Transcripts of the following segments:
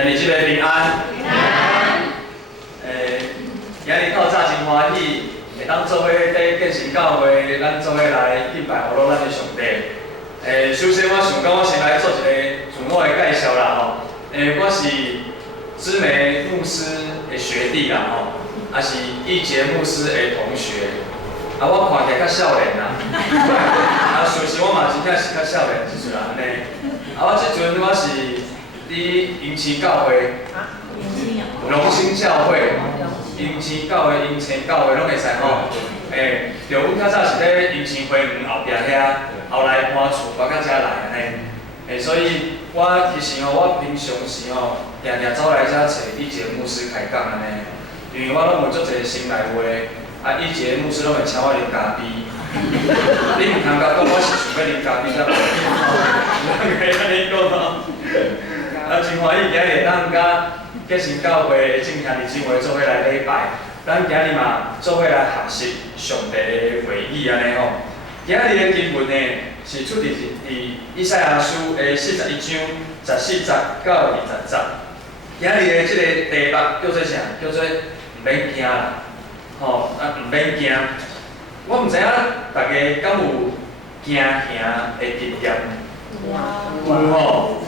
今日即个平安，今日透早真欢喜，会当做伙伫建成教会，咱做伙来敬拜呼咱的上帝。首先我想讲，我先来做一个自我的介绍啦吼。我是知梅牧师的学弟啦吼，也是义杰牧师的同学。我看起来较少年啦，事实我嘛真正是较少年一阵安尼。我即阵我是伫迎青教会，荣兴教会。迎青教会、迎青教会拢会使吼，就阮较早是咧迎青花园后壁遐，后来搬厝搬到遮来安尼，所以我其实我平常时定定走来遮找义杰牧师开讲安尼，因为我拢有足侪心内话，义杰牧师拢会请我啉咖啡，你毋通甲讲我是想要啉咖啡才无，唔可以安尼讲吼，真欢喜今日当甲。建成教会的正兄弟姊妹做伙来礼拜，咱今日嘛做伙来学习上帝的话语安尼吼。今日的经文呢是出自以赛亚书的41章14节到20节。今日的这个题目叫做啥？叫做唔免惊啦，吼唔免惊。我唔知影大家敢有惊吓的经验？有吼。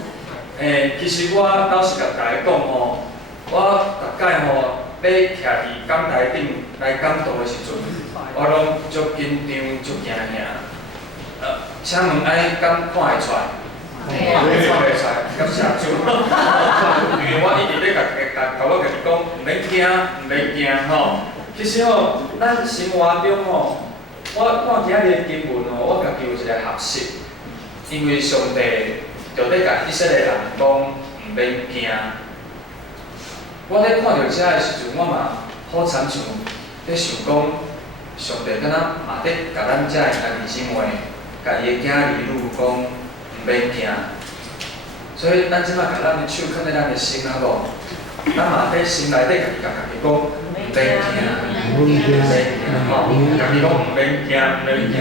其实我老实甲大家讲吼。我大概要徛伫讲台顶来讲道的时阵，我拢足紧张、足惊吓。请问敢看会出来？看会出来，感谢主。因为我一直咧甲我家己讲，唔免惊，唔免惊吼。其实咱生活中我看今日的经文我家己有一个学习，因为上帝就咧甲以色列人讲，唔免惊。我咧看到遮的时阵，我嘛好亲像咧想讲，上帝敢若嘛伫甲咱遮的兄弟姊妹，甲伊的囝儿女讲唔免惊。所以咱即摆甲咱的手放在咱的心啊无，咱嘛伫心内底甲家己讲唔免惊，唔免惊吼，家己讲唔免惊，唔免惊。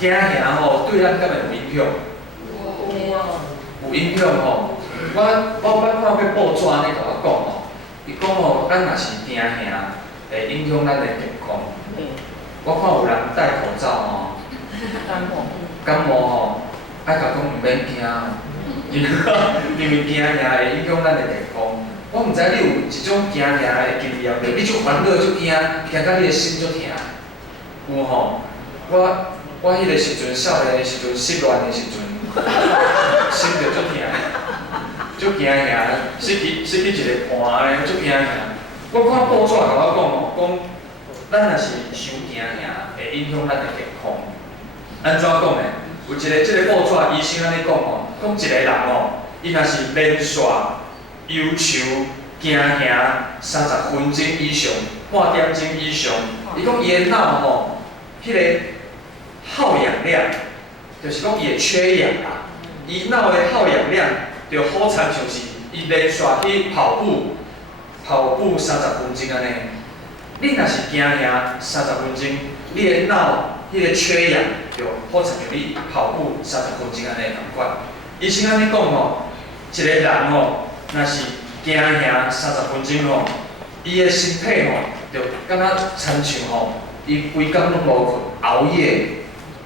惊吓对咱敢会有影响？有影响吼。我捌看过报纸咧甲我讲伊讲咱若是惊吓，会影响咱的健康。我看有人戴口罩感冒爱甲讲唔免惊因为惊吓会影响咱的健康。我毋知你有一种惊吓的经验无？你足烦恼、足惊，惊到你的心足痛。有吼，我迄个时阵少年的时阵，失恋的时阵，心就足痛。足惊吓，失去一个伴咧，足惊吓。我看报纸甲我讲咱若是伤惊吓，会影响咱的健康。安怎讲呢？有一个报纸医生安尼讲讲一个人伊若是连续忧愁、惊吓30分钟以上，半点钟以上，伊讲伊的脑迄个耗氧量，就是讲伊会缺氧啦，伊脑的耗氧量。就好亲像是伊连续去跑步30分钟安尼。你若是惊吓30分钟，你的脑迄个缺氧就好亲像你跑步30分钟安尼同款。医生安尼讲一个人若是惊吓30分钟伊的身体就敢若亲像伊规工拢无困，熬夜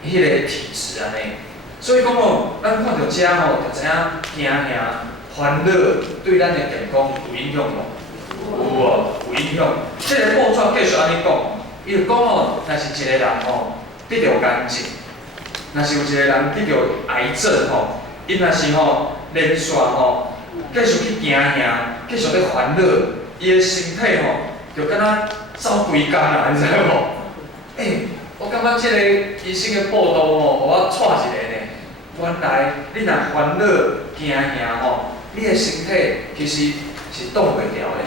迄个体质安尼。所以讲咱看到遮就知影惊吓、烦恼对咱的健康有影响无？有影响。这个报纸继续安尼讲，伊就讲若是一个人得到癌症，若是有一个人得到癌症伊若是连续继续去惊吓，继续咧烦恼，伊的身体就敢若走规工啦，你知无？我感觉这个医生的报道互我带一个呢。原来你若烦恼、惊吓你的身体其实是挡袂牢的，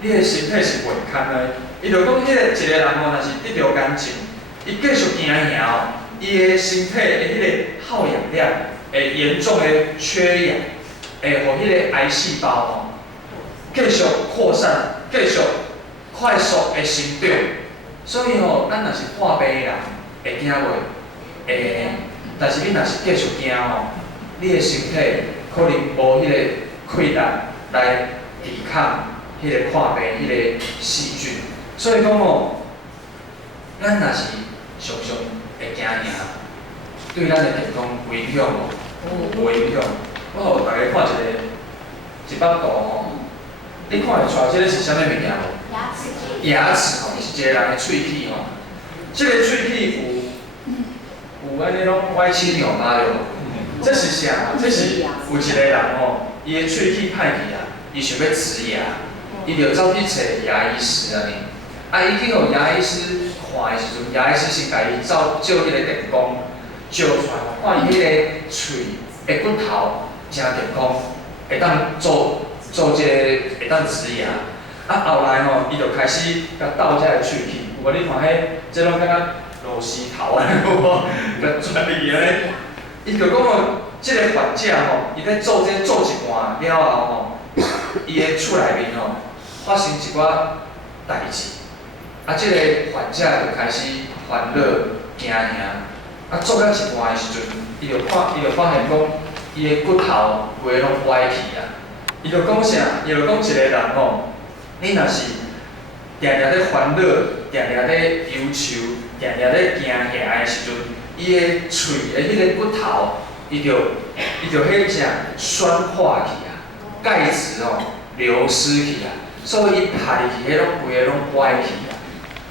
你的身体是袂堪的。伊就讲，一个人若是得到癌症，伊继续惊吓伊的身体的迄个耗氧量会严重的缺氧，会互迄个癌细胞继续扩散、继续快速的生长。所以咱若是破病的人，会惊袂？会。但是你若是继续惊你的身体可能无迄个气力，来抵抗迄个破病、迄个细菌。所以讲哦，咱若是常常会惊尔，对咱的健康有影响无？有影响。我互大家看一幅图吼，你看会出来，这个是啥物物件无？牙齿。牙齿吼，是一个人的喙齿吼。这个喙齿有安尼拢歪七扭八的无？这是啥？这是有一个人吼，伊的喙齿歹去啊，伊想要植牙，伊就走去找牙医师安尼。啊，伊去互牙医师看的时阵，牙医师先甲伊照迄个电光照出来，看伊迄个喙的骨头真健康，会当做这个会当植牙。啊，后来吼，伊就开始甲斗遮个喙齿，有无？你看迄，这拢敢若螺丝头安尼有无？甲转入去安尼。伊就讲哦，即个患者吼，伊咧做一半了后吼，伊的厝内面吼发生一寡代志，啊，即个患者就开始烦恼、惊吓，啊，做到一半的时阵，伊就发现讲，伊的骨头规个拢歪去啊。伊就讲啥？伊就讲一个人吼，你若是定定咧烦恼、定定咧忧愁、定定咧惊吓的时阵，伊的喙的迄个骨头，伊就迄啥酸化去啊，钙质哦流失去啊，所以伊拍入去，迄拢规个拢歪去啊。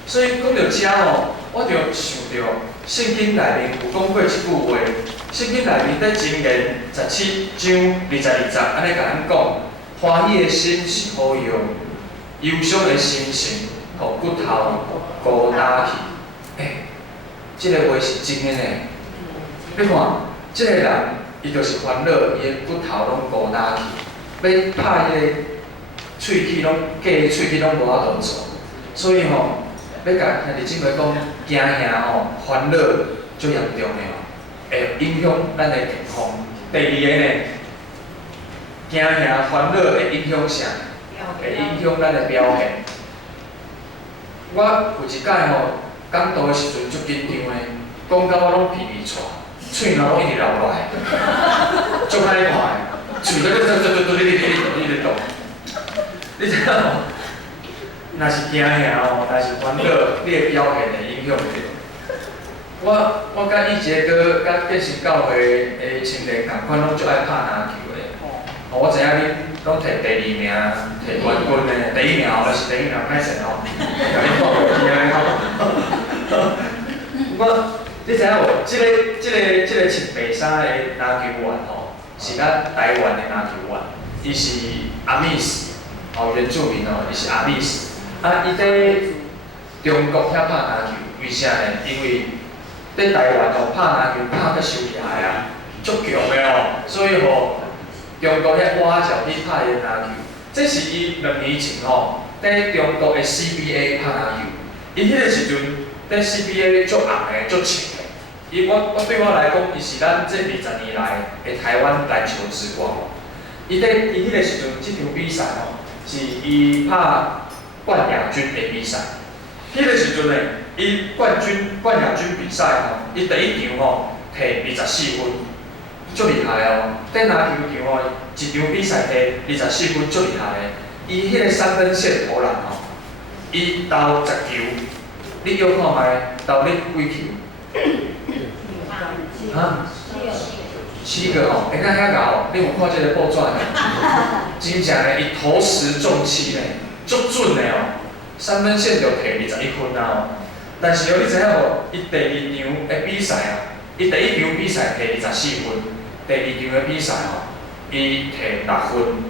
所以讲到遮哦，我就想到圣经内面有讲过一句话，圣经内面在箴言17章20安尼甲咱讲，欢喜的心是好药，忧伤的心情，互骨头孤单去。这个话是真的呢。你看，这个人伊就是烦恼，伊的骨头拢孤单去，要拍迄个喙齿拢，假的喙齿拢无法度做，所以吼，要甲兄弟姊妹讲，惊吓吼，烦恼最严重的哦，会影响咱的健康。第二个呢，惊吓烦恼会影响啥？会影响咱的表现。我有一届吼。讲道的时阵足紧张的，讲到我拢鼻鼻喘，喙若拢一直流落来，足歹看的，喙在一直动。你知影无？若是惊吓吼，若是烦恼，你的表现会影响着。我甲以前个甲建成教会的青年共款，拢足爱拍篮球的。我知影你拢摕第2名，摕冠军的，第1名后就是第1名，歹势吼，甲你看落去安尼吼。你知影无？即个穿白衫的篮球员吼，是咱台湾的篮球员，伊是阿密斯，原住民哦，伊是阿密斯。啊，伊在中国遐拍篮球，为啥呢？因为在台湾哦拍篮球拍得伤厉害啊，足强的哦，所以吼中国遐挖角去拍伊篮球。这是伊2年前吼，在中国的 CBA 拍篮球，伊迄个时阵。在 CBA 足红的、足强的，我对我来讲，伊是咱这20年来的台湾篮球之光。伊迄个时阵，这场比赛吼，是伊拍冠亚军的比赛。迄个时阵呢，伊冠亚军比赛吼，伊第1场吼摕24分，足厉害哦。在篮球场吼，一场比赛摕24分，足厉害的。伊迄个3分线投篮吼，伊投10球。你摇看卖，投你几球？哈？7个哦，你看遐高，你有看这个报纸呢？真正的，伊投石中气呢，足准的哦。3分线就摕21分啊哦。但是哦，你知影无？伊第2场的比赛啊，伊第1场比赛摕24分，第2场的比赛哦，伊摕6分。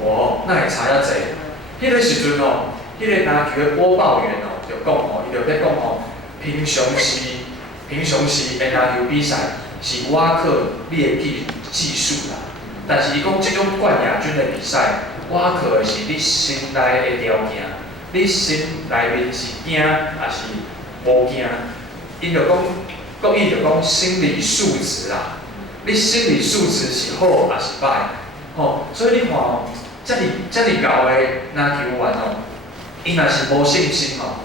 哦，那会差遐济。迄个时阵哦，迄个篮球的播报员哦。就讲吼，伊就咧讲吼，平常时的篮球比赛是瓦克你的技术啦，但是伊讲即种冠亚军的比赛，瓦克的是你心内的条件，你心内面是惊还是无惊？因就讲，国语就讲心理素质啦，你心理素质是好还是歹？吼，所以你看吼，遮尔高的篮球员吼，伊若是无信心吼。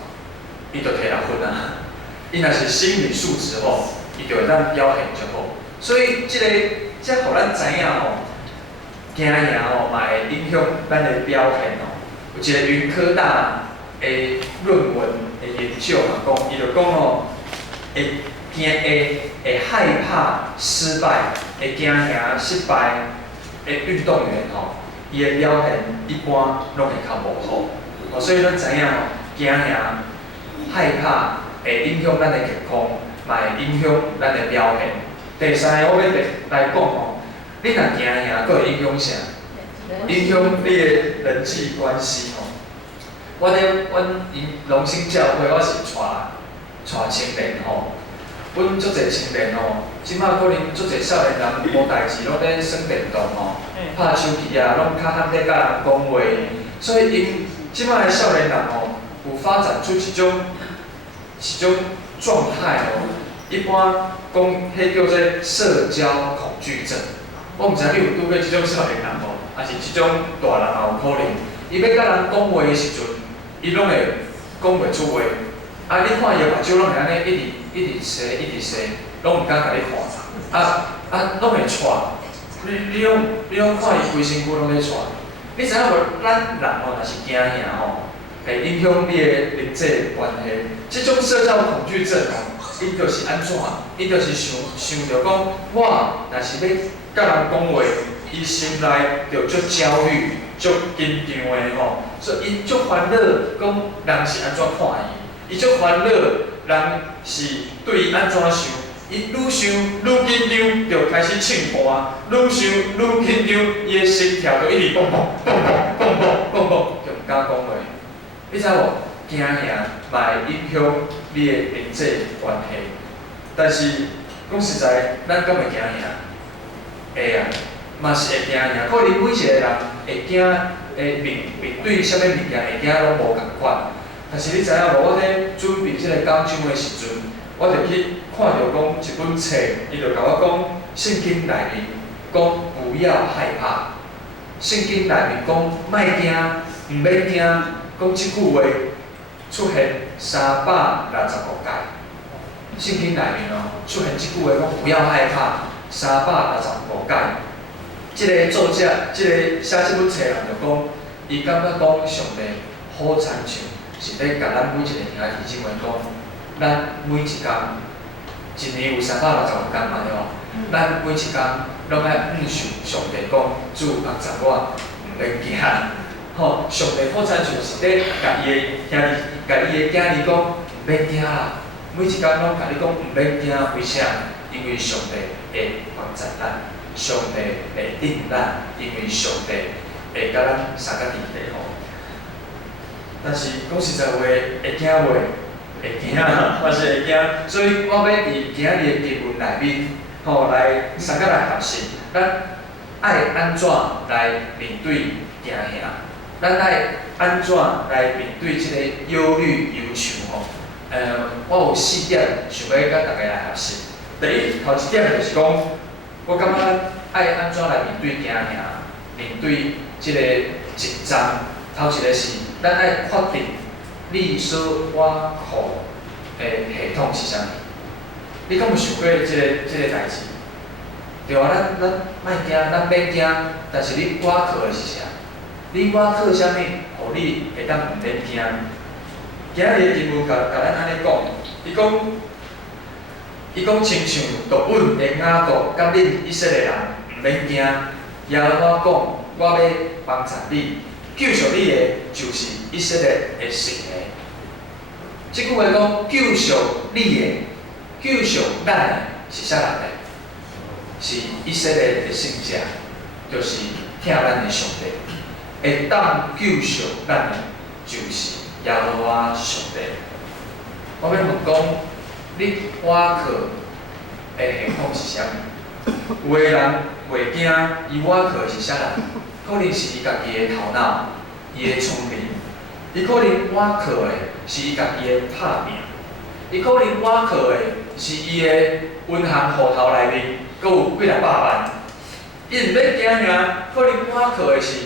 伊就摕6分啊！伊若是心理素质好，伊就会当表现就好。所以这互咱知影吼，惊赢哦，嘛会影响咱的表现哦。有一个云科大的论文的研究嘛，伊就讲哦，会害怕失败，会惊赢失败的运动员吼，伊的表现一般拢会较无好。哦，所以咱知影哦，惊赢、害怕会影响咱的健康，嘛会影响咱的表现。第三个我要来讲哦，你若惊赢，佫会影响啥？影响你的人际关系吼。阮龙兴教会，我是带青年吼。阮足侪青年吼，即摆可能足侪少年人无代志，拢咧耍电动吼，拍手机啊，拢较罕咧甲人讲话。所以因即摆的少年人吼，有发展出一种状态吼。一般讲，迄叫做社交恐惧症。我毋知你有拄过即种少年人无？还是即种大人也有可能。伊要甲人讲话的时阵，伊拢会讲袂出话。啊，你看伊的目睭拢会安尼一直洗，拢毋敢甲你看。拢会喘。你拢看伊规身躯拢咧喘。你知影无？咱人吼，若是惊吓吼，会影响你的人际关系。即种社交恐惧症吼，伊就是安怎？伊就是想着讲，我若是要甲人讲话，伊心内就足焦虑、足紧张的吼，所以伊足烦恼，讲人是安怎看伊，伊足烦恼，人是对伊安怎想，伊愈想愈紧张，就开始唱歌，愈想愈紧张，伊的心跳就一直蹦蹦蹦蹦蹦蹦蹦蹦，就毋敢讲话。你知无？惊吓嘛会影响你的人际关系，但是讲实在，咱敢会惊吓？会啊，嘛是会惊吓。可能每一个人会惊，面对啥物物件会惊拢无共款。但是你知影无？我咧准备即个讲章的时阵，我就去看到讲一本册，伊就甲我讲，圣经内面讲不要害怕，圣经内面讲莫惊，毋免惊，讲即句话出现365届。圣经内面哦出现即句话，讲不要害怕，365届。即个作者，即个写即本册人就讲，伊感觉讲上帝好亲像是咧甲咱每一个兄弟姊妹讲，咱每一工，一年有365天嘛对无？咱每一工拢爱受上帝讲，主帮助我，毋免惊。吼，上帝好亲像是咧甲伊的兄弟，甲伊的囝儿讲，毋免惊啦。每一工拢甲你讲毋免惊，为啥？因为上帝会帮助咱，上帝会应咱，因为上帝会甲咱相甲伫地吼。但是讲实在话，会惊袂？会惊，嘛是会惊。所以我要伫今日的经文内面，吼来相甲来学习，咱爱安怎来面对惊吓？咱爱安怎来面对即个忧虑、忧愁吼？我有4点想要甲大家来学习。第一，头一点就是讲，我感觉爱安怎来面对惊吓，面对即个紧张。头一个是，咱爱确定你所挖苦的系统是啥物？你敢有想过即个代志？对啊，咱莫惊，咱免惊，但是你挖苦的是啥？你挖苦啥物，互你会当毋免惊？今日的经文甲咱安尼讲，伊讲亲像独稳的雅各甲恁以色列人毋免惊，耶和华讲，我要帮助你，救赎你的就是以色列的神的。即句话讲救赎你的，救赎咱的是啥人的？是以色列的圣者，就是听咱的上帝。会当救赎咱的，就是耶和华上帝。我要问讲，你挖课的系统是啥物？有个人袂惊，伊挖课是啥人？可能是伊家己的头脑，伊的聪明。伊可能挖课的是伊家己的拍拼。伊可能挖课的是伊的银行户头内面，阁有几百万。伊毋免惊尔，可能挖课的是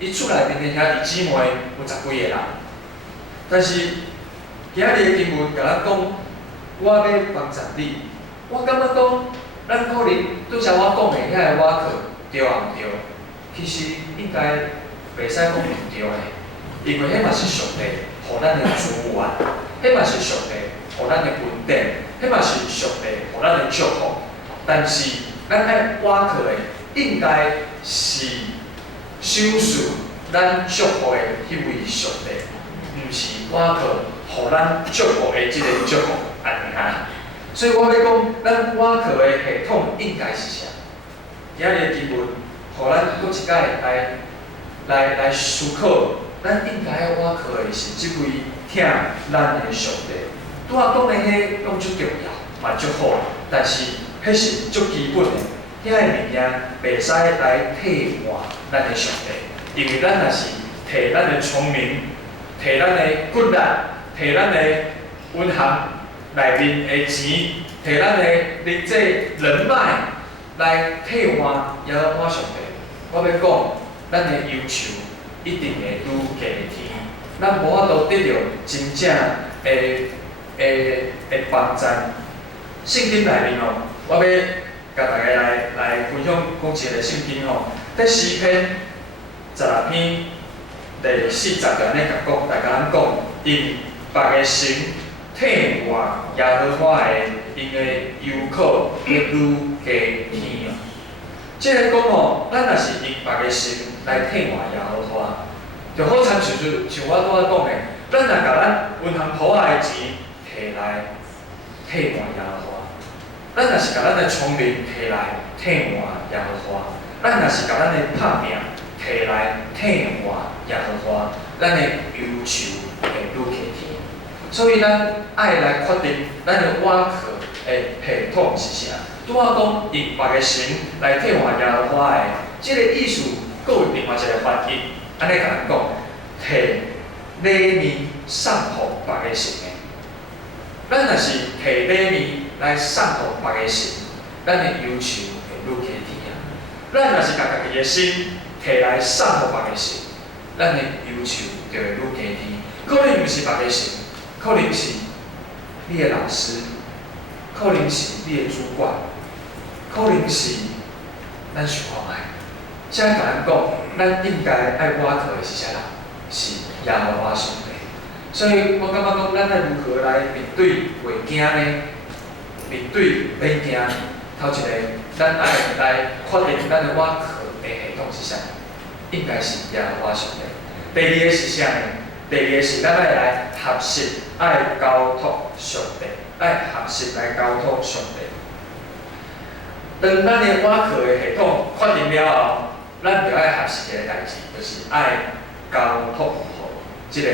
伊厝内面的兄弟姊妹有10几个人。但是今日的经文甲咱讲，我要帮助你。我感觉讲，咱可能拄则我讲的遐个挖课对啊毋对？其实应该袂使讲唔对的，因为迄嘛是上帝互咱的资源，迄嘛是上帝互咱的恩典，迄嘛是上帝互咱的祝福。但是咱爱挖靠的，应该是守顺咱祝福的迄位上帝，毋是挖靠互咱祝福的即个祝福安尼啊。所以我要讲，咱挖靠的系统应该是啥？今日的经文，互咱搁一摆来思考，咱应该要挖靠的是即位疼咱的上帝。拄仔讲的迄拢足重要，嘛足好，但是迄是足基本的，遐个物件袂使来替换咱的上帝，因为咱若是摕咱的聪明、摕咱的骨力、摕咱的银行内面的钱、摕咱的人际人脉来替换耶和华上帝。我要讲，咱的要求一定会愈加天，咱无法度得到真正的帮助。圣经内面哦，我要甲大家来分享讲一个圣经吼，在诗篇16篇第40节安尼讲，大家讲，因别个神替换耶和华的，因的忧苦会愈加添哦。即个讲吼，咱若是因别个神来替换耶和华，就好参像我拄仔讲的，咱若甲咱银行户仔的钱摕来替换耶和华，咱若是甲咱的聪明摕来替换耶和华，咱若是甲咱的拍拼摕来替换耶和华，咱的忧愁会愈加添。所以咱爱来确定咱的挖靠的系统是啥？拄仔讲因别个神来替换耶和华的，即个意思，佫有另外一个翻译，安尼甲咱讲，摕礼物送互别个神的。咱若是摕礼物来送互别个神，咱的忧愁会愈加添啊。咱若是甲家己的心摕来送互别个神，咱的忧愁就会愈加添。可能毋是别个神，可能是你的老师，可能是你的主管，可能是咱想看卖。现在甲咱讲，咱应该爱挖靠的是啥人？是耶和华上帝。所以我感觉讲，咱要如何来面对袂惊呢？面对免惊，头一个，咱爱来确定咱的挖靠的系统是啥？应该是耶和华上帝。第二个是啥呢？第二个是咱爱来合适，爱交托上帝，爱合适来交托上帝。当咱的挖靠的系统确定了后，咱就爱合适一个代志，就是爱交托互即个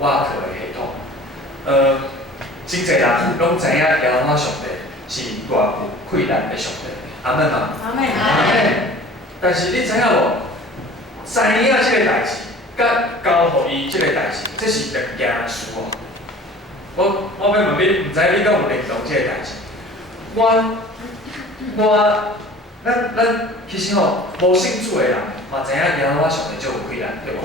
挖靠的系统。真侪人拢知影耶和华上帝是大富贵难的上帝，阿门嘛？阿门。阿门。但是你知影无？知影即个代志，甲交互伊即个代志，这是两件事哦。我要问你，毋知你敢有认同即个代志？咱其实吼，无信主的人嘛知影耶和华上帝足有贵难，对无？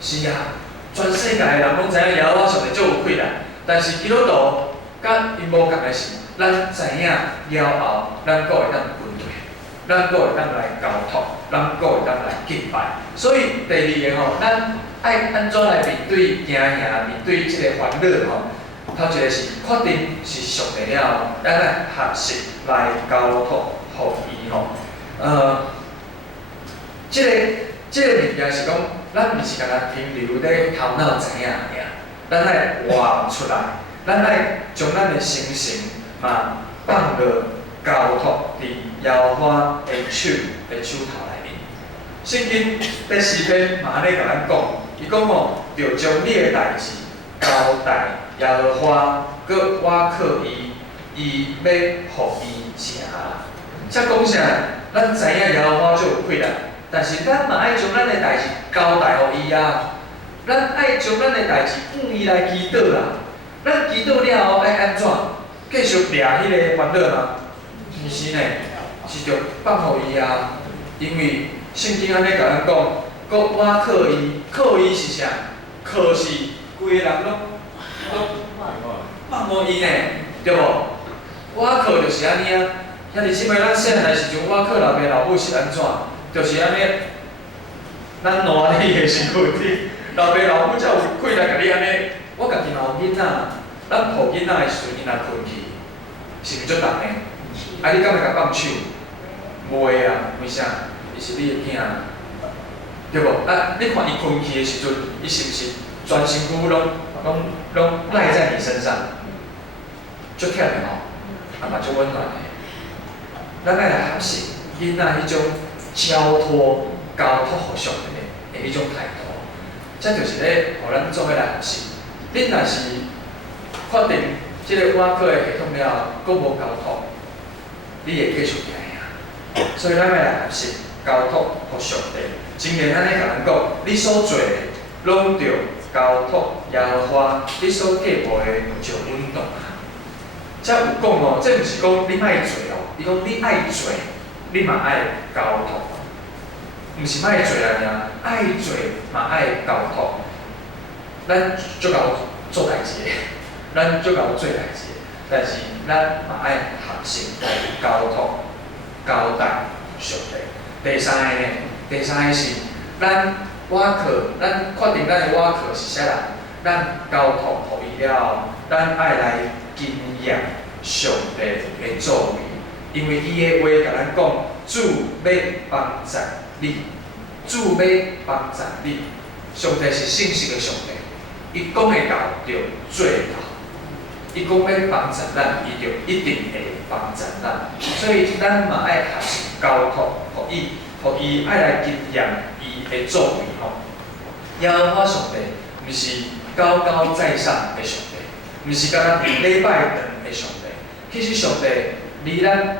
是啊，全世界的人拢知影耶和华上帝足有贵难，但是基督徒甲因无共的是，咱知影了后，咱阁会当分对，咱阁会当来交托，咱阁会当来敬拜。所以第二个吼，咱爱安怎来面对惊吓，面对即个烦恼吼？头一个是确定是上帝了后，咱来合适来交托互伊吼。即个物件是讲，咱毋是干那停留在头脑知影尔，咱爱活出来，咱爱将咱的心性嘛放落交托伫耶和华的手头内面。圣经第4篇嘛安尼甲咱讲，伊讲吼，着将你的代志交代耶和华，搁挖靠伊，伊要互伊成啦。则讲啥？咱知影耶和华足有贵难，但是咱嘛爱将咱的代志交代互伊啊。咱爱将咱的代志向伊来祈祷啦。咱祈祷了后爱安怎？继续掠迄个烦恼吗？毋是呢，是着放互伊啊。因为圣经安尼甲咱讲，搁我靠伊，靠伊是啥？靠是规个人拢放互伊呢，对无？我靠就是安尼啊。遐日即摆咱细汉的时阵，我靠老爸老母是安怎？就是安尼，咱烂你的是问题。老爸老母才有气来甲你安尼。我家己嘛有囡仔，咱抱囡仔的时阵，伊若困去，是毋是足重的？啊，你敢会甲放手？袂啊，为啥？伊是你的囝，对无？啊，你看伊困去的时阵，伊是毋是全身躯拢赖在你身上？足忝的吼，啊嘛足温暖的。咱爱来学习囡仔迄种交托、互上帝的迄种态度，这就是咧，互咱做伙来学习。恁若是确定即个瓦克的系统了，阁无交托，你会继续行呀。所以咱要来学习交托互上帝。真言安尼甲咱讲，你所做的拢着交托耶和华，你所计划的就运动啊。则有讲哦，这毋是讲你莫做哦，伊讲你爱做，你嘛爱交托，毋是莫做啊尔，爱做嘛爱交托。咱足够做代志的，咱足够做代志的，但是咱嘛爱学习来交托、交代上帝。第三个呢？第三个是咱瓦克，咱确定咱的瓦克是啥人，咱交托互伊了，咱爱来经验上帝的作为，因为伊的话甲咱讲，主要帮助你，主要帮助你。上帝是信实的上帝。伊讲会到就做到，伊讲要帮助咱，伊就一定会帮助咱。所以咱嘛爱学习交托，互伊爱来经验伊的作为吼。耶和华上帝毋是高高在上的上帝，毋是敢若礼拜堂的上帝。其实上帝离咱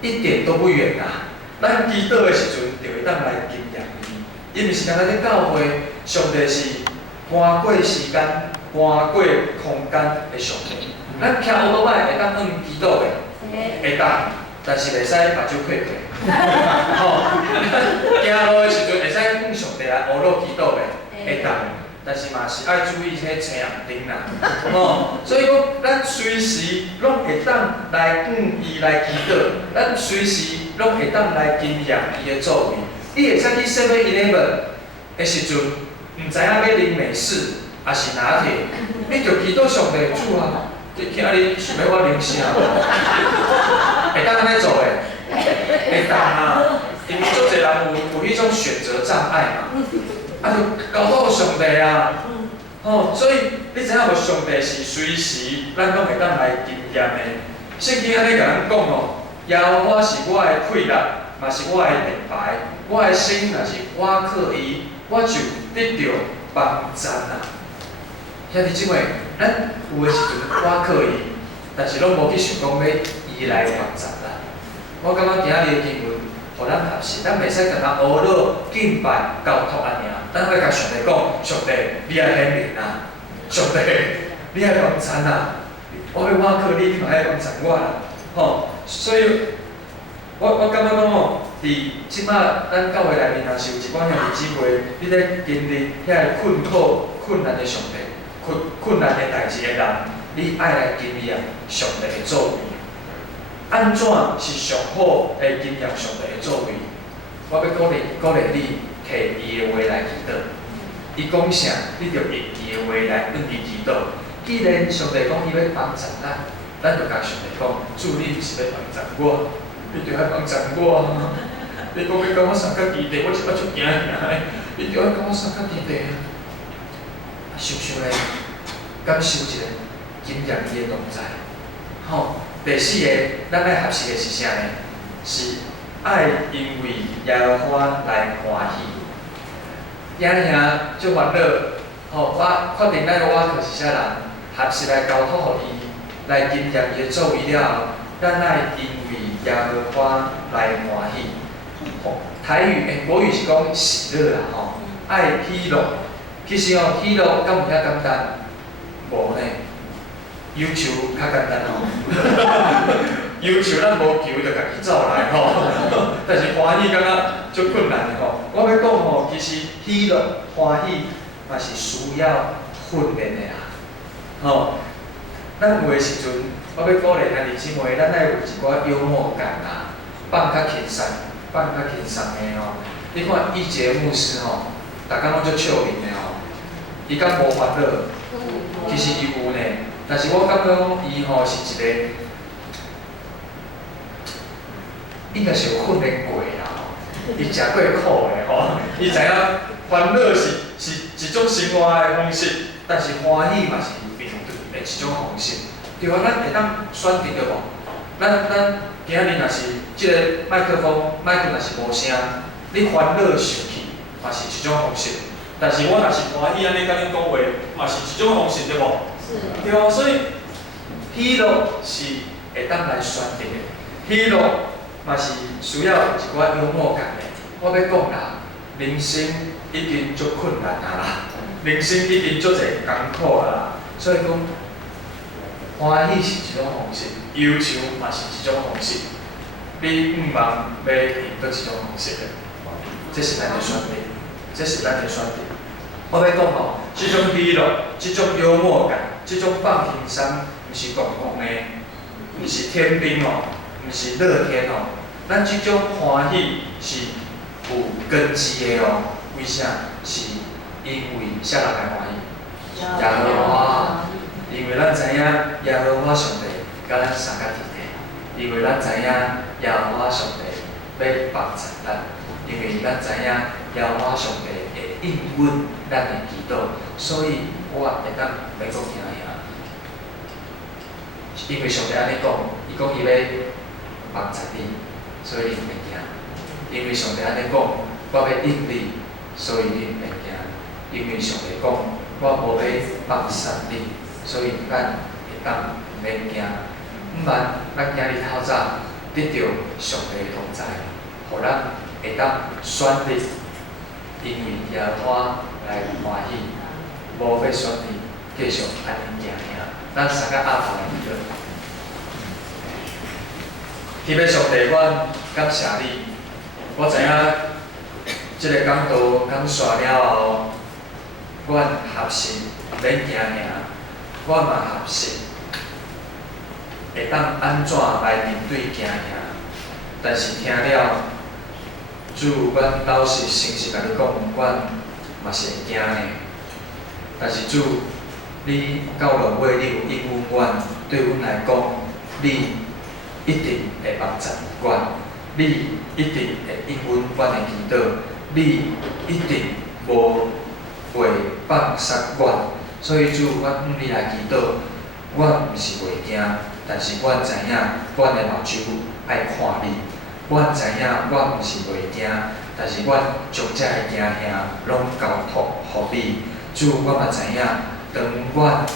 一点都不远啊！咱祈祷的时阵，就会当来经验伊。伊毋是敢若咧教会，上帝是搬过时间、搬过空间的上帝。咱骑乌托摆会当按祈祷的，会当，但是袂使目睭闭闭。吼，行路的时阵会使按上帝来乌路祈祷的，会当，但是嘛是爱注意迄青红灯啦。吼，所以讲咱随时拢会当来按伊来祈祷，咱随时拢会当来经验伊的作为。你会使去 7-11的时阵。毋知影要啉美式还是拿铁，你就祈祷上帝主啊！你今日想要我啉啥？会当安尼做诶？会当啊！因为足侪人有迄种选择障碍嘛，啊就交托上帝啊！吼，所以你知影无？上帝是随时咱拢会当来经验诶。圣经安尼甲咱讲哦，耶和华是我诶气力，嘛是我诶盾牌，我诶心若是我靠伊。我就得到帮助啊！兄弟姊妹，咱有诶时阵我靠伊，但是拢无去想讲要伊来帮助咱。我感觉今仔日的经文，互咱学习，咱袂使干那学了敬拜交托安尔，咱要甲上帝讲，上帝，你爱显明啊！上帝，你爱帮助啊！我靠你，你嘛爱帮助我啦！吼，所以我感觉讲吼。伫即摆咱教会内面，若是有一寡兄弟姊妹，你咧经历遐困难的上帝、困难的代志的人，你爱来经验上帝的作为。安怎是上好来经验上帝的作为？我要鼓励你，摕伊的话来祈祷。伊讲啥，你着用伊的话来跟伊祈祷。既然上帝讲伊要帮助咱就甲上帝讲，主你是要帮助我。你着爱帮助我啊！你讲要甲我送较基地，我即摆足惊的。你着爱甲我送较基地啊！想想咧，感受一下，经验伊的同在。吼，第四个，咱爱学习的是啥呢？是爱因为耶和华来欢喜。兄兄足烦恼，吼，我确定咱的我可是啥人，学习来交托互伊，来经验伊的作为了后，咱爱因为耶和华来欢喜。台语国语是讲喜乐啦吼，爱喜乐。其实哦，喜乐敢有遐简单？无呢，忧愁较简单吼。忧愁咱无求就家己走来吼，但是欢喜感觉足困难的吼。我要讲吼，其实喜乐、欢喜嘛是需要训练的啦。吼，咱有诶时阵，我要鼓励咱弟姊妹，咱爱有一寡幽默感啦，放较轻松的吼。你看一节牧师吼，大家拢足笑面的吼，伊敢无烦恼？其实伊有呢，但是我感觉讲伊吼是一个，应该是有训练过啦，伊食过苦的吼，伊知影烦恼是一种生活的方式，但是欢喜嘛是面对的一种方式。对啊，咱会当选择着无？咱今日若是即个麦克风，麦克若是无声，你烦恼生气嘛是一种方式。但是我若是欢喜安尼甲恁讲话，嘛是一种方式，对无？是。对哦，所以喜乐是会当来选择的，喜乐嘛是需要一寡幽默感的。我要讲啦，人生已经足困难啊啦，人生已经足侪艰苦啊啦，所以讲欢喜是一种方式，忧愁嘛是一种方式，你毋茫要用倒一种方式的，这是咱的选择，这是咱的选择。我要讲吼，这种喜乐、这种幽默感、这种放轻松，毋是戆戆的，毋是天兵哦，毋是乐天哦。咱这种欢喜是有根基的哦。为啥？是因为啥人来欢喜？耶和华。因为咱知影耶和华上帝甲咱相甲伫地，因为咱知影耶和华上帝要帮助咱，因为咱知影耶和华上帝会应允咱的祈祷，所以我会当要讲听呀。因为上帝安尼讲，伊讲伊要帮助你，所以你袂惊。因为上帝安尼讲，我要应你，所以你袂惊。因为上帝讲，我无要放杀你。所以咱会当毋免惊，毋茫咱今日透早得到上帝的同在，互咱会当选择，因为耶和华来欢喜，无要选择继续安尼行行。咱三个阿爸来祈祷，天父上帝，阮感谢你，我知影即个讲道讲煞了后，阮合适免行行。我嘛合适，会当安怎来面对行行？但是听了，主，阮老实诚实甲你讲，阮嘛是会惊的。但是主，你到落尾，你有应允阮，对阮来讲，你一定会帮助阮，你一定会应允阮的祈祷，你一定无会放杀阮。所以主，阮向你来祈祷，阮毋是袂惊，但是阮知影，阮的目睭爱看你。阮知影，阮毋是袂惊，但是阮将遮个惊吓拢交托互你。主，阮嘛知影，当阮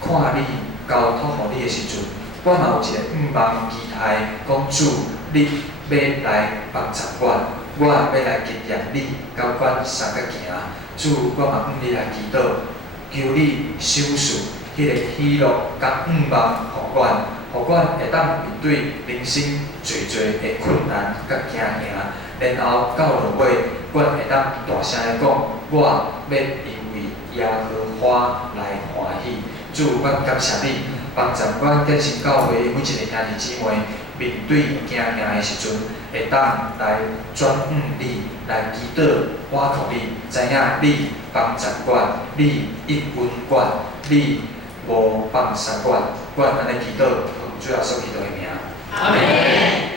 看你交托互你的时阵，阮嘛有一个毋茫期待，讲主，你要来帮助阮，阮要来经验你，甲阮相甲行。主，阮嘛向你来祈祷。求你收束迄个喜乐甲毋茫互阮，互阮会当面对人生侪侪的困难甲惊吓，然后到落尾，阮会当大声的讲，我要因为耶和华来欢喜。主，阮感谢你，帮助阮建成教会每一个兄弟姊妹面对惊吓的时阵，会当来转向你，来祈祷，我靠你，知影你帮助阮，你应允阮，你无放杀阮，阮安尼祈祷，奉主耶稣基督的名，阿门。